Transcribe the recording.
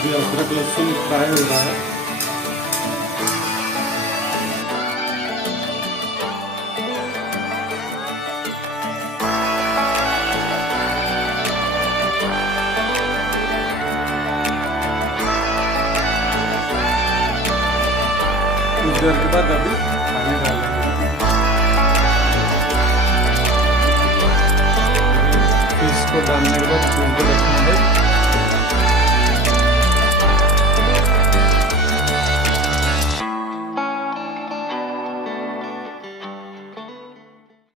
अभी अदरक लहसुन फ्राई हो रहा है। कुछ देर के बाद अभी पानी डालेंगे। फिश को डालने के बाद भून के रखेंगे।